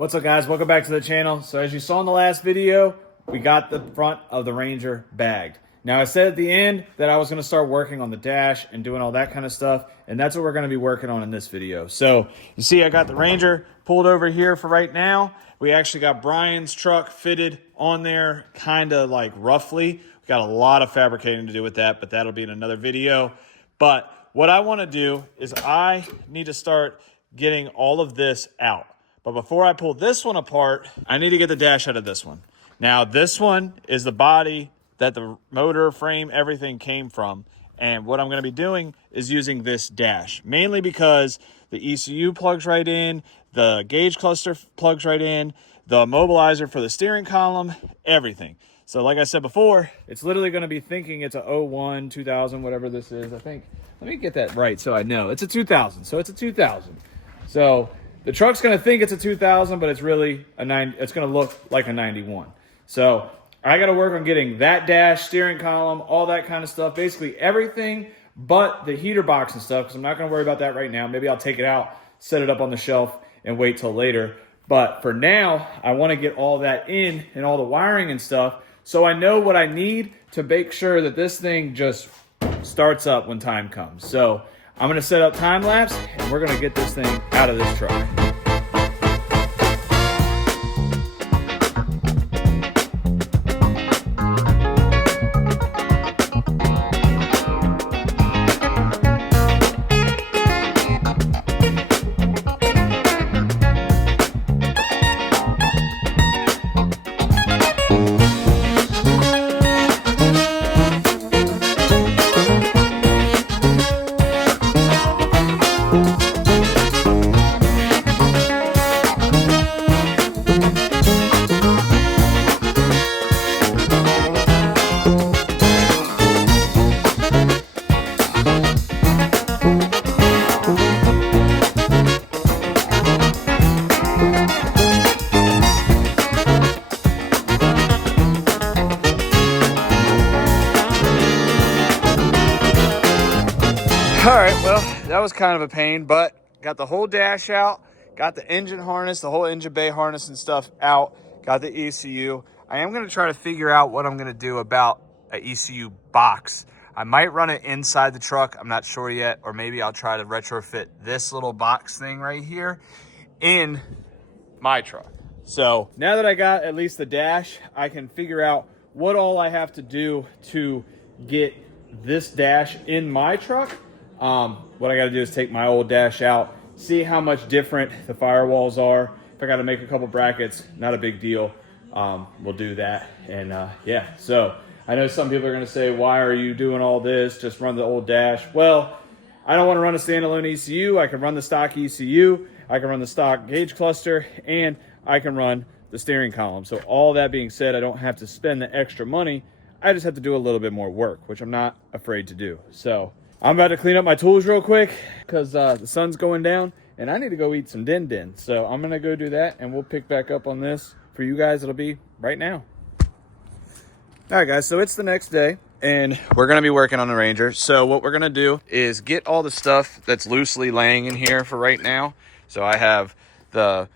What's up, guys? Welcome back to the channel. So as you saw in the last video, we got the front of the Ranger bagged. Now I said at the end that I was going to start working on the dash and doing all that kind of stuff, and that's what we're going to be working on in this video. So you see I got the Ranger pulled over here for right now. We actually got Brian's truck fitted on there kind of like roughly. We got a lot of fabricating to do with that, but that'll be in another video. But what I want to do is I need to start getting all of this out. But before I pull this one apart, I need to get the dash out of this one. Now, this one is the body that the motor, frame, everything came from. And what I'm going to be doing is using this dash, mainly because the ECU plugs right in, the gauge cluster plugs right in, the mobilizer for the steering column, everything. So like I said before, it's literally going to be thinking it's a 01, 2000, whatever this is. I think, let me get that right so I know. It's a 2000, so it's a 2000. So the truck's going to think it's a 2000, but it's really a 90. It's going to look like a 91. So I got to work on getting that dash, steering column, all that kind of stuff. Basically everything but the heater box and stuff, because I'm not going to worry about that right now. Maybe I'll take it out, set it up on the shelf, and wait till later. But for now, I want to get all that in and all the wiring and stuff so I know what I need to make sure that this thing just starts up when time comes. So I'm going to set up time lapse, and we're going to get this thing out of this truck. All right, well, that was kind of a pain, but got the whole dash out, got the engine harness, the whole engine bay harness and stuff out, got the ECU. I am going to try to figure out what I'm going to do about an ECU box. I might run it inside the truck. I'm not sure yet, or maybe I'll try to retrofit this little box thing right here in my truck. So now that I got at least the dash, I can figure out what all I have to do to get this dash in my truck. What I got to do is take my old dash out, see how much different the firewalls are. If I got to make a couple brackets, not a big deal. We'll do that. And yeah, so I know some people are going to say, why are you doing all this? Just run the old dash. Well, I don't want to run a standalone ECU. I can run the stock ECU. I can run the stock gauge cluster, and I can run the steering column. So all that being said, I don't have to spend the extra money. I just have to do a little bit more work, which I'm not afraid to do. So I'm about to clean up my tools real quick because the sun's going down and I need to go eat some din-din. So I'm going to go do that, and we'll pick back up on this for you guys. It'll be right now. All right, guys, so it's the next day and we're going to be working on the Ranger. So what we're going to do is get all the stuff that's loosely laying in here for right now. So I have the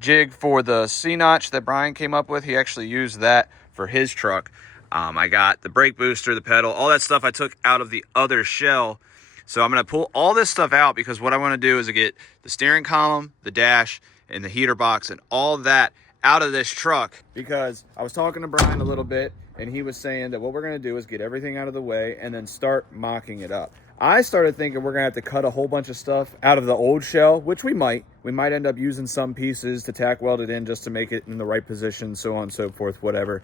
jig for the C-notch that Brian came up with. He actually used that for his truck. I got the brake booster, the pedal, all that stuff I took out of the other shell. So I'm going to pull all this stuff out because what I want to do is get the steering column, the dash, and the heater box and all that out of this truck. Because I was talking to Brian a little bit, and he was saying that what we're going to do is get everything out of the way and then start mocking it up. I started thinking we're going to have to cut a whole bunch of stuff out of the old shell, which we might. We might end up using some pieces to tack weld it in just to make it in the right position, so on and so forth, whatever.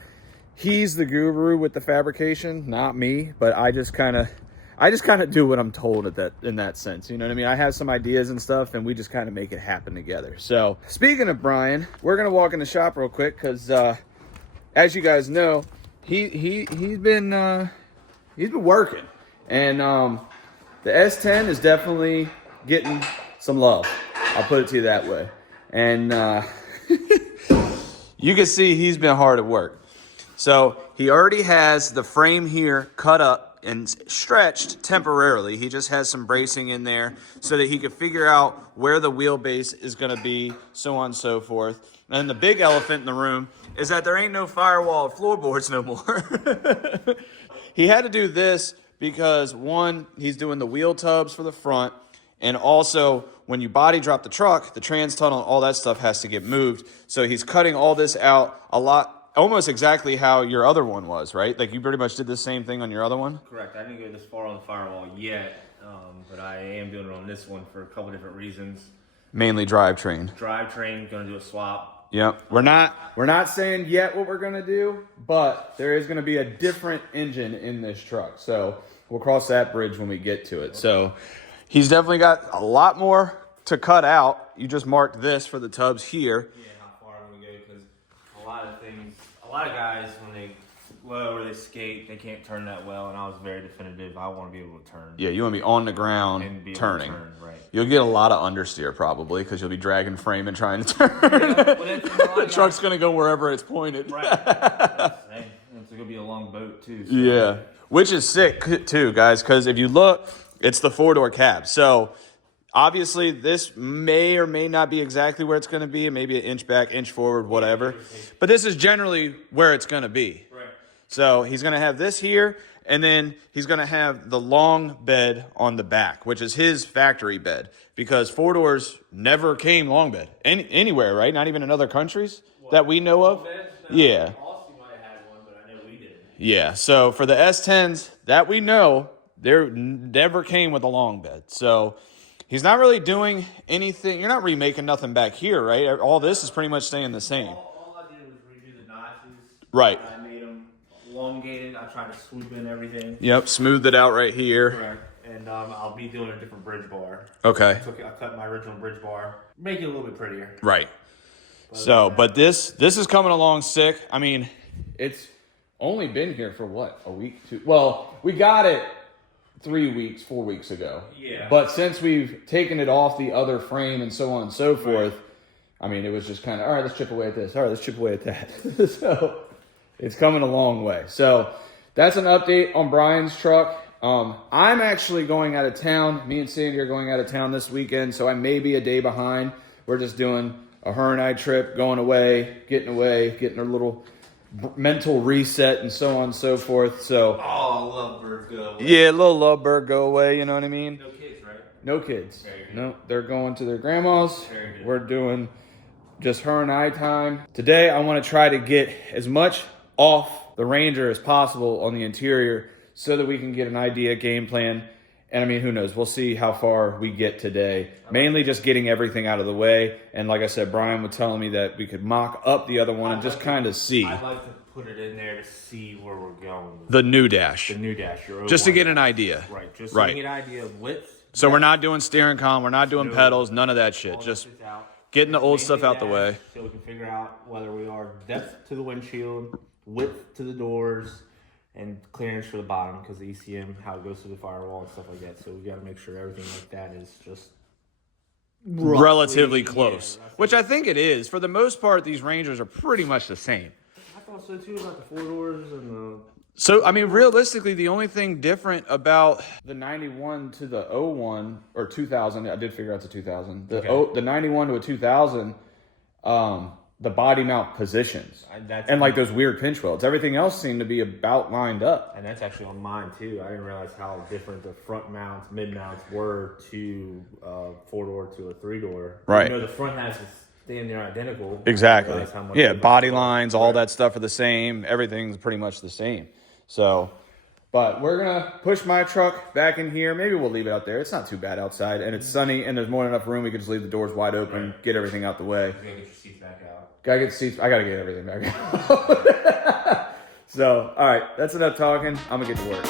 He's the guru with the fabrication, not me, but I just kind of do what I'm told in that sense. You know what I mean? I have some ideas and stuff, and we just kind of make it happen together. So speaking of Brian, we're going to walk in the shop real quick because as you guys know, he's been working, and the S10 is definitely getting some love. I'll put it to you that way. And you can see he's been hard at work. So he already has the frame here cut up and stretched temporarily. He just has some bracing in there so that he could figure out where the wheelbase is going to be, so on and so forth. And the big elephant in the room is that there ain't no firewall floorboards no more. He had to do this because, one, he's doing the wheel tubs for the front, and also when you body drop the truck, the trans tunnel and all that stuff has to get moved. So he's cutting all this out a lot, almost exactly how your other one was, right? Like you pretty much did the same thing on your other one? Correct. I didn't go this far on the firewall yet, but I am doing it on this one for a couple different reasons. Mainly drivetrain. Drivetrain, going to do a swap. Yep. We're not saying yet what we're going to do, but there is going to be a different engine in this truck. So we'll cross that bridge when we get to it. Okay. So he's definitely got a lot more to cut out. You just marked this for the tubs here. Yeah, how far I'm going to go, because a lot of guys, when they low or they skate, they can't turn that well, and I was very definitive. I want to be able to turn. Yeah, you want to be on the ground and be turning. Right. You'll get a lot of understeer probably because you'll be dragging frame and trying to turn. The truck's going to go wherever it's pointed. Right. It's going to be a long boat too. So. Yeah, which is sick too, guys, because if you look, it's the 4-door cab. So obviously this may or may not be exactly where it's going to be. Maybe an inch back, inch forward, whatever. But this is generally where it's going to be. Right. So he's going to have this here, and then he's going to have the long bed on the back, which is his factory bed, because 4-doors never came long bed anywhere, right? Not even in other countries that we know of. No, yeah. Austin might have had one, but I know we didn't. Yeah. So for the S10s that we know, there never came with a long bed. So he's not really doing anything. You're not remaking nothing back here, right? All this is pretty much staying the same. All I did was redo the notches. Right. I made them elongated. I tried to swoop in everything. Yep, smoothed it out right here. Correct. And I'll be doing a different bridge bar. Okay. I cut my original bridge bar, make it a little bit prettier. Right. But this is coming along sick. I mean, it's only been here for what, a week, two? Well, we got it 4 weeks ago. Yeah. But since we've taken it off the other frame and so on and so forth, I mean, it was just kind of, all right, let's chip away at this. All right, let's chip away at that. So it's coming a long way. So that's an update on Brian's truck. I'm actually going out of town. Me and Sandy are going out of town this weekend, so I may be a day behind. We're just doing a her and I trip, going away, getting a little mental reset and so on and so forth. So Lovebird go away. Yeah, little lovebird go away, you know what I mean? No kids, right? No kids. Very good. No, they're going to their grandma's. Very good. We're doing just her and I time. Today I want to try to get as much off the Ranger as possible on the interior so that we can get an idea, game plan. And I mean, who knows? We'll see how far we get today. Mainly just getting everything out of the way. And like I said, Brian was telling me that we could mock up the other one and just kind of see. I'd like to put it in there to see where we're going. The new dash. The new dash. Just to get an idea. Right. Just to get an idea of width. So we're not doing steering column. We're not doing pedals. None of that shit. Just getting the old stuff out the way. So we can figure out whether we are depth to the windshield, width to the doors, and clearance for the bottom, because the ECM, how it goes through the firewall and stuff like that. So we got to make sure everything like that is just relatively close, which I think it is. For the most part, these Rangers are pretty much the same. I thought so too about the 4-doors and the... So, I mean, realistically, the only thing different about the 91 to the 01, or 2000, I did figure out the 2000, the 91 to a 2000, the body mount positions and like those weird pinch welds. Everything else seemed to be about lined up. And that's actually on mine too. I didn't realize how different the front mounts, mid mounts were to 4-door to a 3-door. Right. You know, the front has damn near identical. Exactly. Yeah, body lines, all that stuff are the same. Everything's pretty much the same. So, but we're going to push my truck back in here. Maybe we'll leave it out there. It's not too bad outside, and it's sunny, and there's more than enough room. We can just leave the doors wide open, get everything out the way. You gotta get your seats back out. Gotta get the seats. I gotta get everything back out. So, all right, that's enough talking. I'm gonna get to work.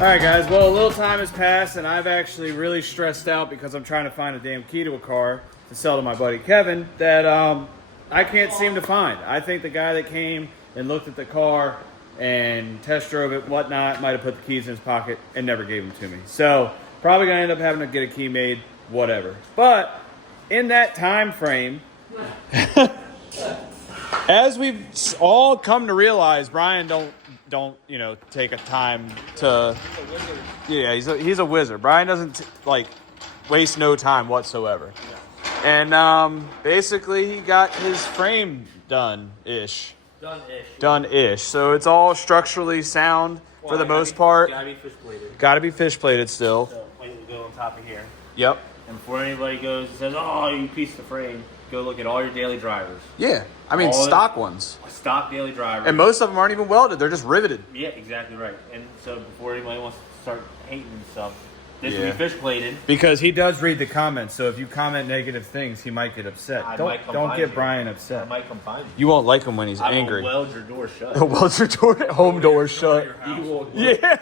All right, guys, well, a little time has passed, and I've actually really stressed out because I'm trying to find a damn key to a car. to sell to my buddy Kevin that I can't seem to find. I think the guy that came and looked at the car and test drove it, whatnot, might have put the keys in his pocket and never gave them to me. So probably gonna end up having to get a key made, whatever. But in that time frame, as we've all come to realize, Brian don't take a time to. Yeah, he's a wizard. Brian doesn't waste no time whatsoever. And basically, he got his frame done-ish. Done-ish. So it's all structurally sound for the most part. Gotta be fish plated. Gotta be fish plated still. So plate will go on top of here. Yep. And before anybody goes and says, "Oh, you piece of frame," go look at all your daily drivers. Yeah, I mean stock ones. Stock daily drivers. And most of them aren't even welded; they're just riveted. Yeah, exactly right. And so before anybody wants to start hating and stuff, this will be fish plated. Because he does read the comments, so if you comment negative things, he might get upset. Don't get Brian upset. I might come find you. You won't like him when he's angry. I will weld your door shut. Weld your door, home door shut. You will Yeah.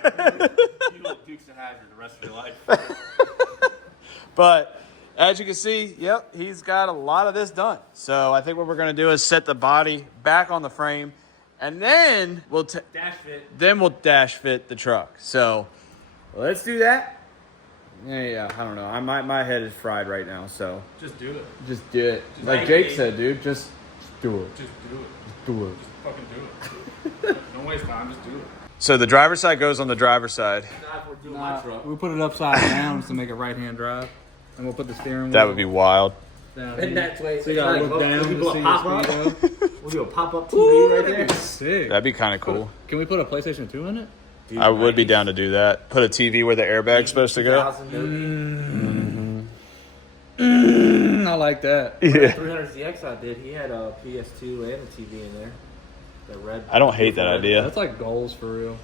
you will Dukes of Hazzard the rest of your life. But as you can see, yep, he's got a lot of this done. So I think what we're going to do is set the body back on the frame, and then we'll dash fit. Then we'll dash fit the truck. So let's do that. Yeah, I don't know. My head is fried right now, so just do it. Just do it. Like Jake said, dude, just do it. Just do it. Just do it. Just fucking do it. Don't waste time. Just do it. So the driver's side goes on the driver's side. We'll put it upside down to make a right-hand drive, and we'll put the steering wheel. That would be wild. Down And here. that's way. So you gotta look down to see your speedo. We'll do a pop-up TV right there. Sick. That'd be kind of cool. Can we put a PlayStation 2 in it? Dude, I would be down to do that. Put a TV where the airbag's supposed to go. I like that. Yeah. 300ZX I did. He had a PS2 and a TV in there. The red. I don't hate that idea. That's like goals for real.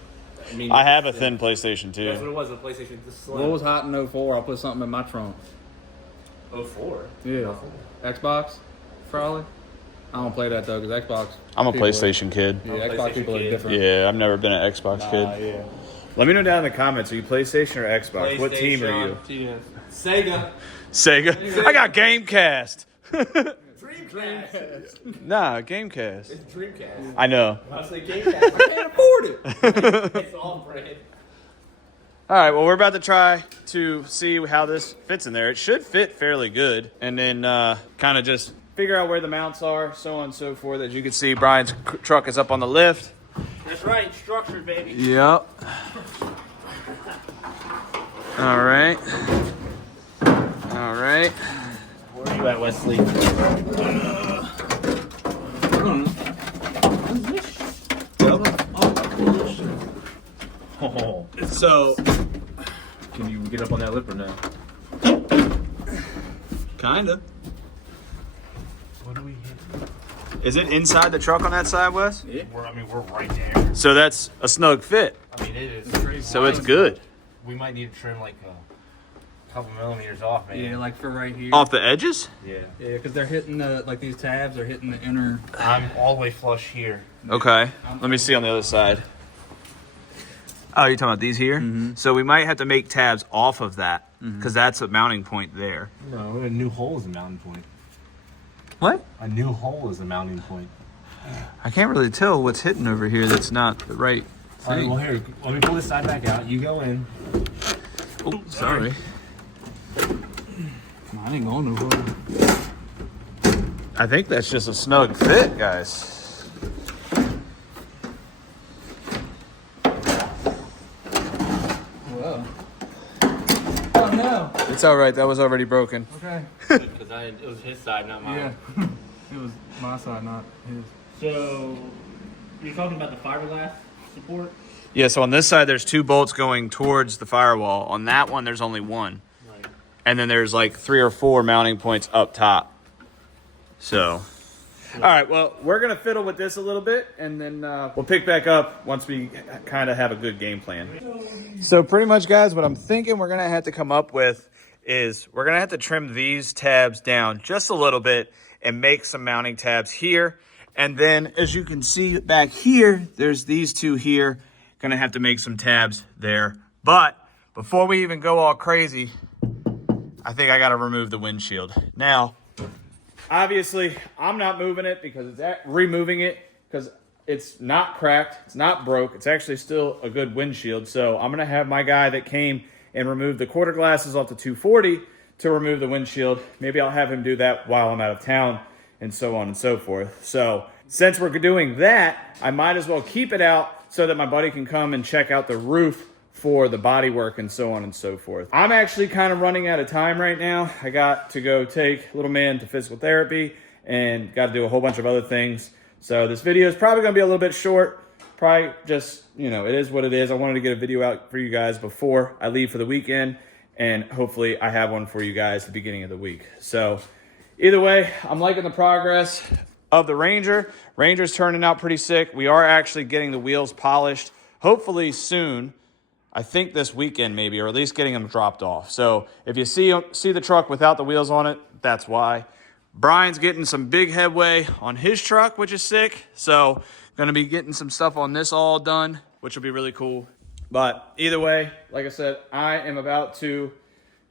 I mean, I have a thin PlayStation That's what 2. it was. A PlayStation. This slim. What was hot in 04? I'll put something in my trunk. 04. Yeah. Xbox, probably. I don't play that though, because Xbox. I'm a people PlayStation kid. Yeah, I'm a Xbox PlayStation people are kid. different. Yeah, I've never been an Xbox kid. Yeah. Let me know down in the comments. Are you PlayStation or Xbox? What team are you? Sega. Sega. I got Gamecast. Dreamcast. Nah, Gamecast. It's Dreamcast. I know. I say Gamecast. I can't afford it. It's all brand. All right, well, we're about to try to see how this fits in there. It should fit fairly good. And then kind of just figure out where the mounts are, so on and so forth. As you can see, Brian's truck is up on the lift. That's right. Structured, baby. Yep. All right. All right. Where are you at, Wesley? Oh. So, Can you get up on that lip or no? kind of. What do we hit? Is it inside the truck on that side, Wes? Yeah. We're right there. So that's a snug fit. I mean, it is. So it's good. We might need to trim like a couple millimeters off, man. Yeah, like for right here. Off the edges? Yeah. Yeah, because they're hitting the these tabs are hitting the inner. I'm all the way flush here. Okay. Let me see on the other side. Oh, you're talking about these here? Mm-hmm. So we might have to make tabs off of that because that's a mounting point there. No, a new hole is a mounting point. What? A new hole is a mounting point. I can't really tell what's hitting over here that's not the right All right, thing. well, here, let me pull this side back out. You go in. Oh, sorry. I ain't going nowhere. I think that's just a snug fit, guys. Whoa. Oh no. It's all right. That was already broken. Okay. Because it was his side, not mine. Yeah. It was my side, not his. So, you're talking about the fiberglass support? Yeah, so on this side, there's 2 bolts going towards the firewall. On that one, there's only 1. Right. And then there's like 3 or 4 mounting points up top. So, all right, well, we're going to fiddle with this a little bit, and then we'll pick back up once we kind of have a good game plan. So pretty much, guys, what I'm thinking we're going to have to come up with is we're going to have to trim these tabs down just a little bit and make some mounting tabs here. And then, as you can see back here, there's these 2 here. Going to have to make some tabs there. But before we even go all crazy, I think I got to remove the windshield. Now, Obviously, I'm not moving it because it's removing it because it's not cracked, it's not broke, it's actually still a good windshield. So I'm gonna have my guy that came and removed the quarter glasses off the 240 to remove the windshield. Maybe I'll have him do that while I'm out of town and so on and so forth. So since we're doing that, I might as well keep it out so that my buddy can come and check out the roof for the body work and so on and so forth. I'm actually kind of running out of time right now. I got to go take little man to physical therapy and got to do a whole bunch of other things. So this video is probably gonna be a little bit short. Probably just, you know, it is what it is. I wanted to get a video out for you guys before I leave for the weekend, and hopefully I have one for you guys at the beginning of the week. So either way, I'm liking the progress of the Ranger. Ranger's turning out pretty sick. We are actually getting the wheels polished, hopefully soon. I think this weekend maybe, or at least getting them dropped off. So if you see the truck without the wheels on it, that's why. Brian's getting some big headway on his truck, which is sick. So gonna be getting some stuff on this all done, which will be really cool. But either way, like I said, I am about to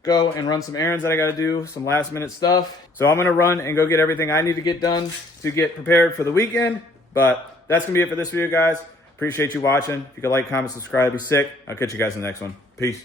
go and run some errands that I gotta do, some last minute stuff. So I'm gonna run and go get everything I need to get done to get prepared for the weekend. But that's gonna be it for this video, guys. Appreciate you watching. If you could like, comment, subscribe, be sick. I'll catch you guys in the next one. Peace.